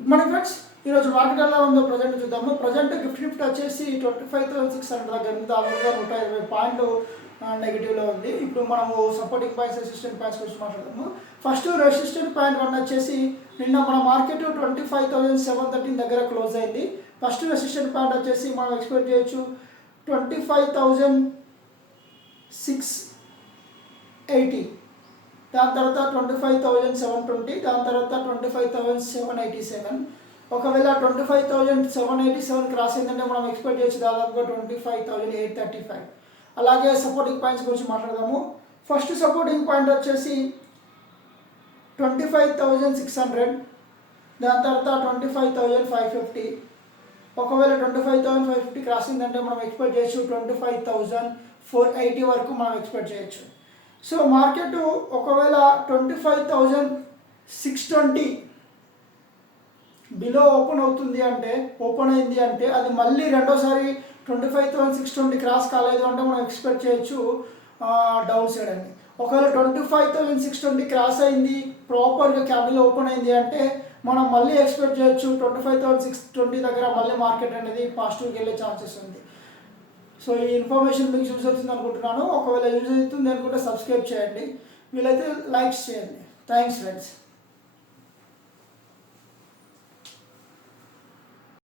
Good morning friends. ఈరోజు market ఎలా ఉందో ప్రజెంట్ చూద్దాము. ప్రజెంట్ గిఫ్ట్ వచ్చేసి 25,600 దగ్గర ఉంది. దాదాపుగా 120 పాయింట్లు నెగిటివ్లో ఉంది. ఇప్పుడు మనము సపోర్టింగ్ పాయింట్స్, రెసిస్టెంట్ పాయింట్స్ గురించి మాట్లాడదాము. ఫస్ట్ రెసిస్టెంట్ పాయింట్ 1 వచ్చేసి నిన్న మన మార్కెట్ 25,713 దగ్గర క్లోజ్ అయింది. ఫస్ట్ రెసిస్టెంట్ పాయింట్ వచ్చేసి మనం ఎక్స్పెక్ట్ చేయొచ్చు 25,680, దాని తర్వాత 25,720, దాని తర్వాత 25,787. ఒకవేళ 25,787 క్రాస్ అయిందంటే మనం ఎక్స్పెక్ట్ చేయొచ్చు దాదాపుగా 25,835. అలాగే సపోర్టింగ్ పాయింట్స్ గురించి మాట్లాడదాము. ఫస్ట్ సపోర్టింగ్ పాయింట్ వచ్చేసి 25,600, దాని తర్వాత 25,550. ఒకవేళ 25,550 క్రాస్ అయిందంటే మనం ఎక్స్పెక్ట్ చేయొచ్చు 25,480 వరకు మనం ఎక్స్పెక్ట్ చేయొచ్చు. సో మార్కెట్ ఒకవేళ 25,620 బిలో ఓపెన్ అయింది అంటే అది మళ్ళీ రెండోసారి 25,620 క్రాస్ కాలేదు అంటే మనం ఎక్స్పెక్ట్ చేయొచ్చు డౌన్ సైడ్ అని. ఒకవేళ 25,620 క్రాస్ అయింది, ప్రాపర్గా క్యాండిల్ ఓపెన్ అయింది అంటే మనం మళ్ళీ ఎక్స్పెక్ట్ చేయొచ్చు 25,620 దగ్గర మళ్ళీ మార్కెట్ అనేది పాజిటివ్కి వెళ్ళే ఛాన్సెస్ ఉంది. సో ఈ ఇన్ఫర్మేషన్ మీకు యూజ్ అవుతుంది అనుకుంటున్నాను. ఒకవేళ యూజ్ అవుతుంది అనుకుంటే సబ్స్క్రైబ్ చేయండి, వీలైతే లైక్స్ చేయండి. Thanks friends.